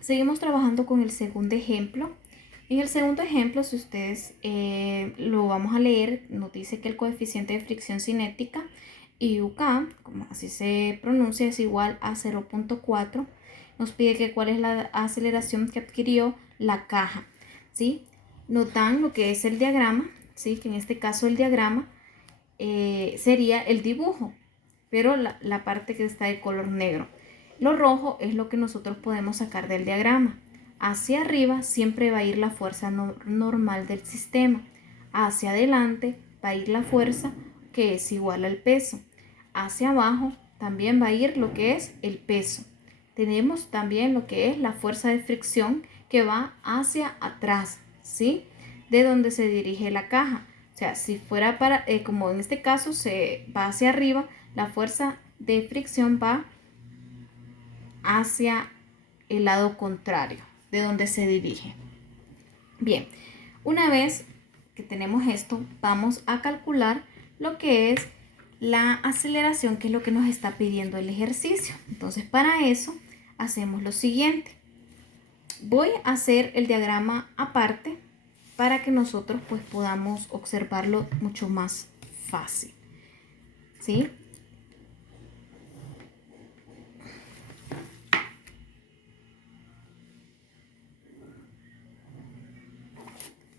Seguimos trabajando con el segundo ejemplo. En el segundo ejemplo, si ustedes lo vamos a leer, nos dice que el coeficiente de fricción cinética IUK, como así se pronuncia, es igual a 0.4. Nos pide que cuál es la aceleración que adquirió la caja, ¿sí? Nos dan lo que es el diagrama, ¿sí? Que en este caso el diagrama sería el dibujo, pero la parte que está de color negro. Lo rojo es lo que nosotros podemos sacar del diagrama. Hacia arriba siempre va a ir la fuerza normal del sistema. Hacia adelante va a ir la fuerza que es igual al peso. Hacia abajo también va a ir lo que es el peso. Tenemos también lo que es la fuerza de fricción que va hacia atrás, ¿sí? De donde se dirige la caja. O sea, si fuera para, como en este caso se va hacia arriba, la fuerza de fricción va hacia el lado contrario de donde se dirige. Bien, una vez que tenemos esto, vamos a calcular lo que es la aceleración, que es lo que nos está pidiendo el ejercicio. Entonces, para eso hacemos lo siguiente. Voy a hacer el diagrama aparte para que nosotros pues podamos observarlo mucho más fácil, ¿sí?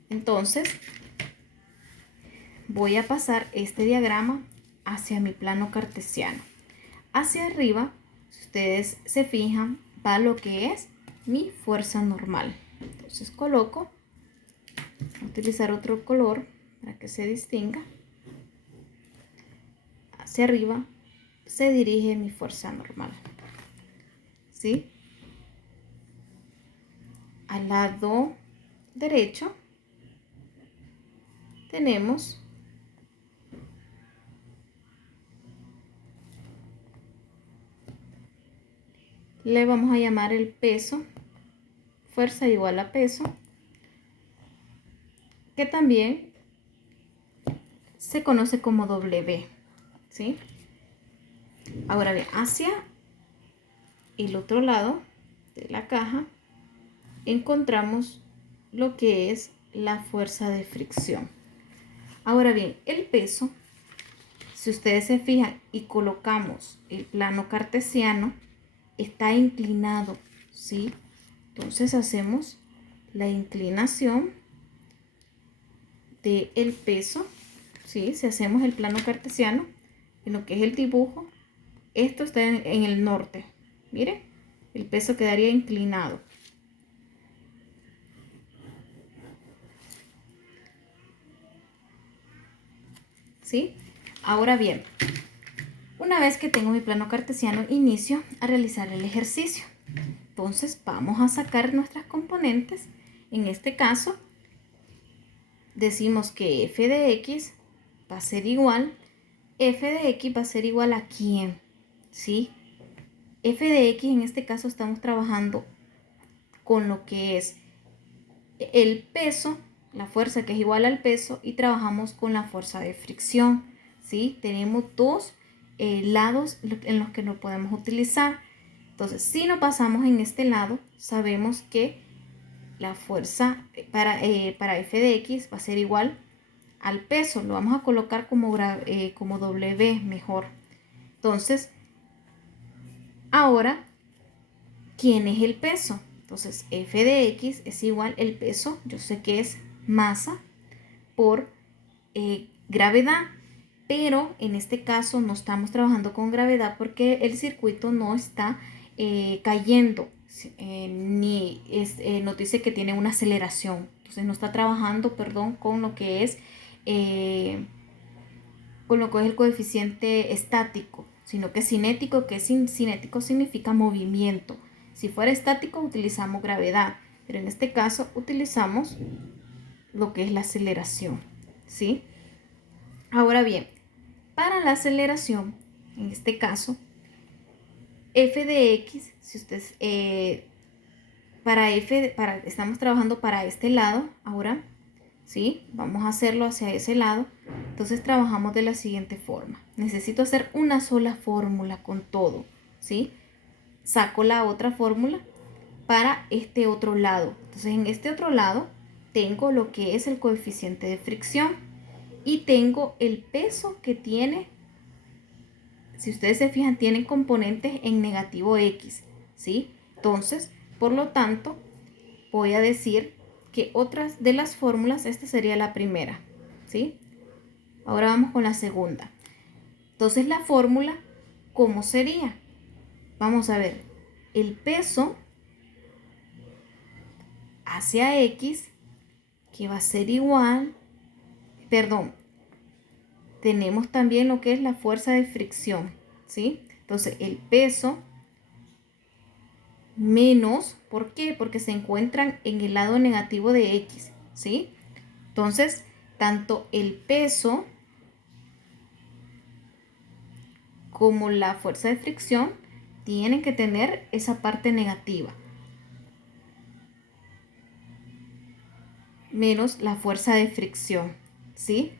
Entonces, voy a pasar este diagrama hacia mi plano cartesiano. Hacia arriba, si ustedes se fijan, va lo que es mi fuerza normal. Entonces coloco, voy a utilizar otro color para que se distinga. Hacia arriba se dirige mi fuerza normal, ¿sí? Al lado derecho tenemos le vamos a llamar el peso, fuerza igual a peso, que también se conoce como W, ¿sí? Ahora bien, hacia el otro lado de la caja encontramos lo que es la fuerza de fricción. Ahora bien, el peso, si ustedes se fijan y colocamos el plano cartesiano, está inclinado, ¿sí? Entonces hacemos la inclinación del peso, ¿sí? Si hacemos el plano cartesiano, en lo que es el dibujo, esto está en el norte. Mire, el peso quedaría inclinado. ¿Sí? Ahora bien, una vez que tengo mi plano cartesiano, inicio a realizar el ejercicio. Entonces vamos a sacar nuestras componentes. En este caso, decimos que f de x va a ser igual, f de x va a ser igual a ¿quién? ¿Sí? F de x en este caso estamos trabajando con lo que es el peso, la fuerza que es igual al peso, y trabajamos con la fuerza de fricción, ¿sí? Tenemos dos lados en los que lo podemos utilizar. Entonces, si nos pasamos en este lado, sabemos que la fuerza para f de x va a ser igual al peso. Lo vamos a colocar como W mejor. Entonces, ahora, ¿quién es el peso? Entonces, f de x es igual el peso, yo sé que es masa por gravedad, pero en este caso no estamos trabajando con gravedad porque el circuito no está cayendo, nos dice que tiene una aceleración. Entonces no está trabajando, perdón, con lo que es el coeficiente estático, sino que es cinético, que cinético significa movimiento. Si fuera estático utilizamos gravedad, pero en este caso utilizamos lo que es la aceleración, ¿sí? Ahora bien, para la aceleración, en este caso, f de x, si ustedes, estamos trabajando para este lado, ahora, ¿sí? Vamos a hacerlo hacia ese lado. Entonces trabajamos de la siguiente forma. Necesito hacer una sola fórmula con todo, ¿sí? Saco la otra fórmula para este otro lado. Entonces en este otro lado tengo lo que es el coeficiente de fricción y tengo el peso que tiene. Si ustedes se fijan, tienen componentes en negativo X, ¿sí? Entonces, por lo tanto, voy a decir que otras de las fórmulas, esta sería la primera, ¿sí? Ahora vamos con la segunda. Entonces, la fórmula, ¿cómo sería? Vamos a ver, el peso hacia X, que va a ser igual, perdón, tenemos también lo que es la fuerza de fricción, ¿sí? Entonces, el peso menos, ¿por qué? Porque se encuentran en el lado negativo de X, ¿sí? Entonces, tanto el peso como la fuerza de fricción tienen que tener esa parte negativa. Menos la fuerza de fricción, ¿sí?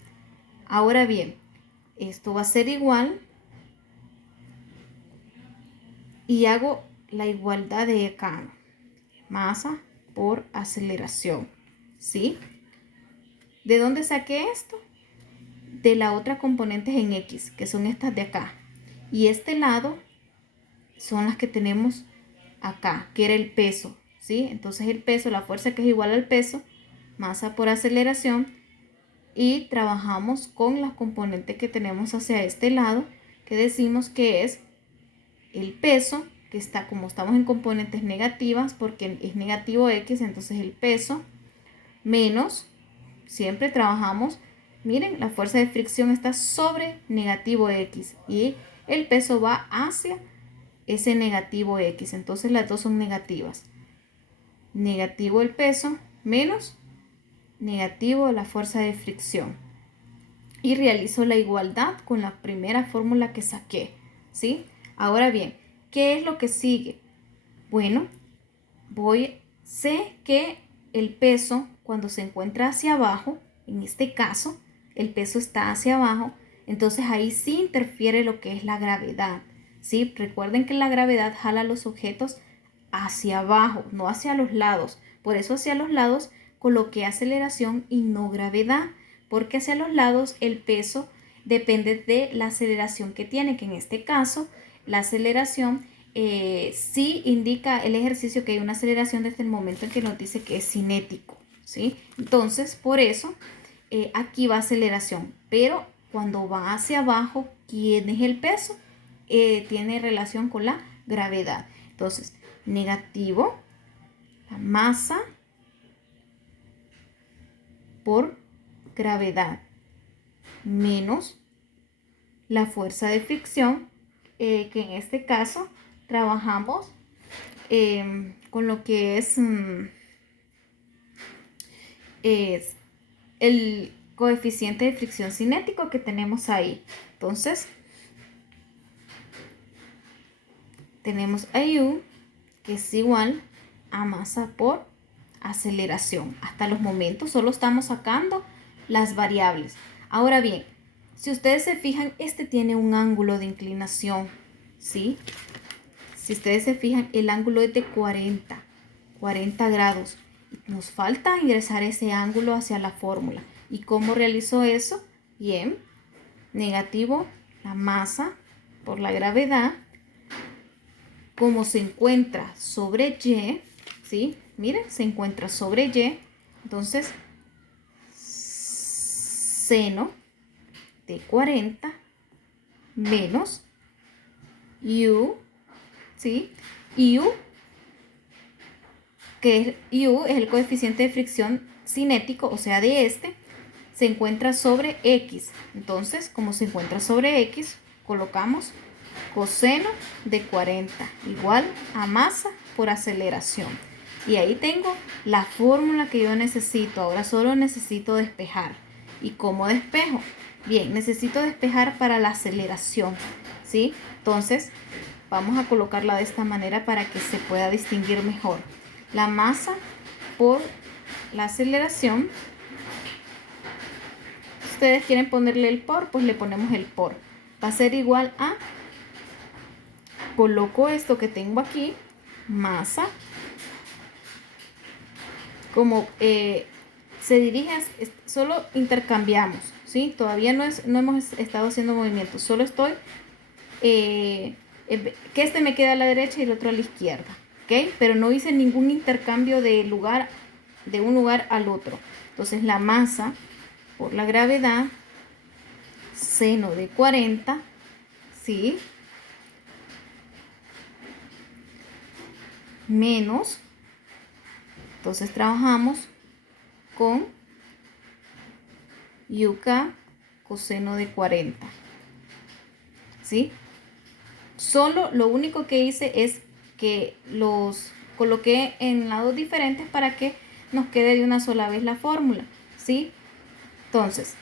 Ahora bien, esto va a ser igual y hago la igualdad de acá. Masa por aceleración, ¿sí? ¿De dónde saqué esto? De la otra componentes en X, que son estas de acá. Y este lado son las que tenemos acá, que era el peso, ¿sí? Entonces el peso, la fuerza que es igual al peso, masa por aceleración, y trabajamos con las componentes que tenemos hacia este lado, que decimos que es el peso, que está, como estamos en componentes negativas, porque es negativo X, entonces el peso, menos, siempre trabajamos, miren, la fuerza de fricción está sobre negativo X, y el peso va hacia ese negativo X, entonces las dos son negativas. Negativo el peso menos negativo la fuerza de fricción. Y realizo la igualdad con la primera fórmula que saqué, ¿sí? Ahora bien, ¿qué es lo que sigue? Bueno, sé que el peso cuando se encuentra hacia abajo, en este caso, el peso está hacia abajo, entonces ahí sí interfiere lo que es la gravedad, ¿sí? Recuerden que la gravedad jala los objetos hacia abajo, no hacia los lados. Por eso hacia los lados coloqué aceleración y no gravedad, porque hacia los lados el peso depende de la aceleración que tiene, que en este caso la aceleración sí indica el ejercicio que hay una aceleración desde el momento en que nos dice que es cinético, ¿sí? Entonces, por eso aquí va aceleración, pero cuando va hacia abajo, ¿quién es el peso? Tiene relación con la gravedad. Entonces, negativo, la masa por gravedad, menos la fuerza de fricción, que en este caso trabajamos con lo que es el coeficiente de fricción cinético que tenemos ahí. Entonces, tenemos a U, que es igual a masa por aceleración. Hasta los momentos solo estamos sacando las variables. Ahora bien, si ustedes se fijan, este tiene un ángulo de inclinación, ¿sí? Si ustedes se fijan, el ángulo es de 40 grados. Nos falta ingresar ese ángulo hacia la fórmula. ¿Y cómo realizo eso? Bien, negativo la masa por la gravedad, como se encuentra sobre Y, ¿sí? Miren, se encuentra sobre Y, entonces seno de 40 menos U, ¿sí? U, que es U es el coeficiente de fricción cinético, o sea, de este, se encuentra sobre X. Entonces, como se encuentra sobre X, colocamos coseno de 40 igual a masa por aceleración. Y ahí tengo la fórmula que yo necesito. Ahora solo necesito despejar. ¿Y cómo despejo? Bien, necesito despejar para la aceleración, ¿sí? Entonces, vamos a colocarla de esta manera para que se pueda distinguir mejor. La masa por la aceleración. Si ustedes quieren ponerle el por, pues le ponemos el por. Va a ser igual a, coloco esto que tengo aquí, masa como se dirige, solo intercambiamos, ¿sí? Todavía no hemos estado haciendo movimientos, solo estoy, que este me queda a la derecha y el otro a la izquierda, ¿ok? Pero no hice ningún intercambio de un lugar al otro. Entonces la masa por la gravedad, seno de 40, ¿sí? Menos, entonces trabajamos con UK coseno de 40, ¿sí? Solo lo único que hice es que los coloqué en lados diferentes para que nos quede de una sola vez la fórmula, ¿sí? Entonces,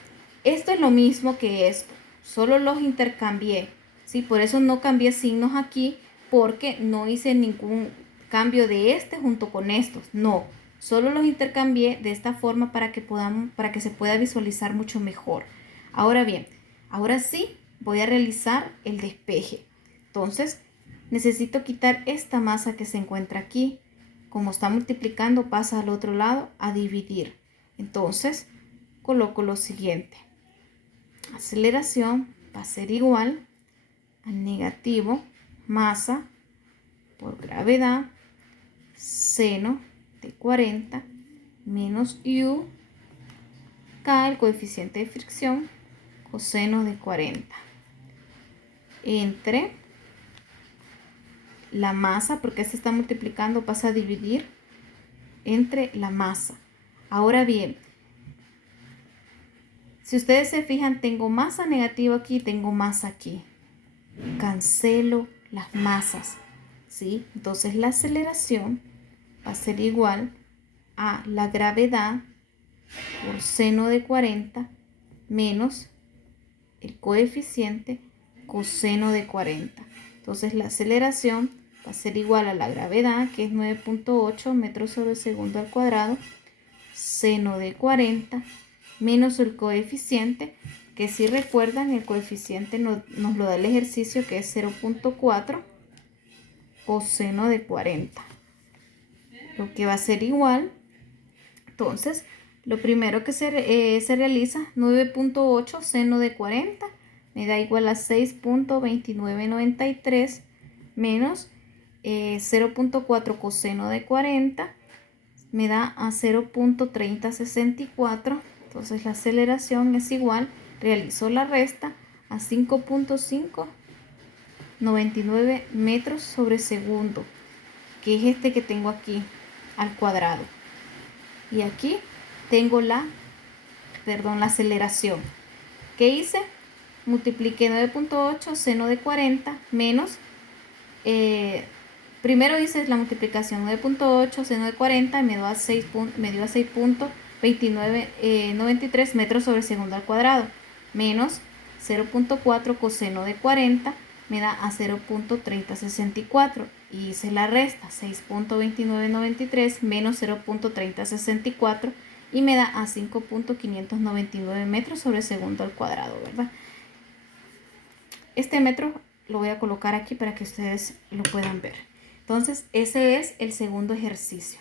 esto es lo mismo que esto, solo los intercambié, ¿sí? Por eso no cambié signos aquí, porque no hice ningún cambio de este junto con estos, no. Solo los intercambié de esta forma para que se pueda visualizar mucho mejor. Ahora bien, ahora sí voy a realizar el despeje. Entonces, necesito quitar esta masa que se encuentra aquí. Como está multiplicando, pasa al otro lado a dividir. Entonces, coloco lo siguiente. Aceleración va a ser igual al negativo masa por gravedad seno de 40 menos u k, el coeficiente de fricción, coseno de 40, entre la masa, porque se está multiplicando, pasa a dividir entre la masa. Ahora bien, si ustedes se fijan, tengo masa negativa aquí, tengo masa aquí. Cancelo las masas, ¿sí? Entonces la aceleración va a ser igual a la gravedad por seno de 40 menos el coeficiente coseno de 40. Entonces la aceleración va a ser igual a la gravedad, que es 9.8 metros sobre segundo al cuadrado, seno de 40 menos el coeficiente, que si recuerdan el coeficiente nos lo da el ejercicio, que es 0.4 coseno de 40, lo que va a ser igual. Entonces lo primero que se realiza, 9.8 seno de 40 me da igual a 6.2993 menos 0.4 coseno de 40 me da a 0.3064. Entonces la aceleración es igual, realizo la resta, a 5.599 metros sobre segundo, que es este que tengo aquí al cuadrado. Y aquí tengo la aceleración. ¿Qué hice? Multipliqué 9.8 seno de 40 menos, primero hice la multiplicación, 9.8 seno de 40 me dio a 6.2993 metros sobre segundo al cuadrado, menos 0.4 coseno de 40 me da a 0.3064 y hice la resta, 6.2993 menos 0.3064 y me da a 5.599 metros sobre segundo al cuadrado, ¿verdad? Este metro lo voy a colocar aquí para que ustedes lo puedan ver. Entonces, ese es el segundo ejercicio.